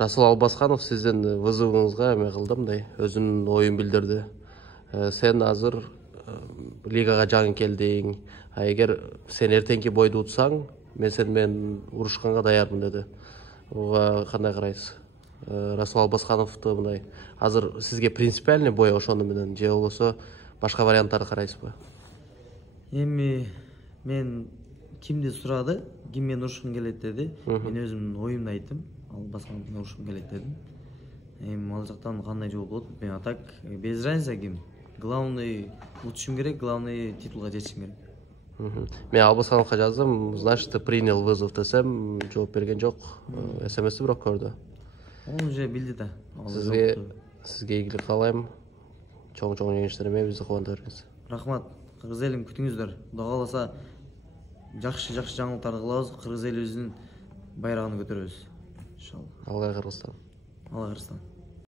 Расул Албасханов сиздин вызовуңузга эме кылды, мындай өзүнүн оюн билдирди. Сен азыр лигага жаңы келдиң. Эгер сен эртеңки бойду утсаң, мен сен менен урушканга даярмын деди. Буга кандай карайсыз? Расул Албасхановду мындай азыр сизге принципиальный бой ошону менен же болбосо башка варианттарды карайсызбы? Эми мен кимди сурады, ким менен урушкум келет деди. Мен өзүмдүн оюмду айттым. Албасханов менен урушкум келет дедим. Эми ал жактан кандай жол болот? Мен атак без разница ким. Главный утушум керек, главный титулга жетишим керек. Мен Албасхановго жаздым, значит, ты принял вызов десем, жооп берген жок. СМСти бирок көрдү. Onu уже билди да. Сизге ийгилик каалайм. Чоң-чоң жеңиштер менен бизди кубанта бергенсиз. Рахмат. Кыргыз элин күтүңүздөр. Кудай кааласа жакшы жаңылыктарды кылабыз. Кыргыз элибиздин байрагын көтөрөбүз. Иншалла. Алла Кыргызстан. Алла Кыргызстан.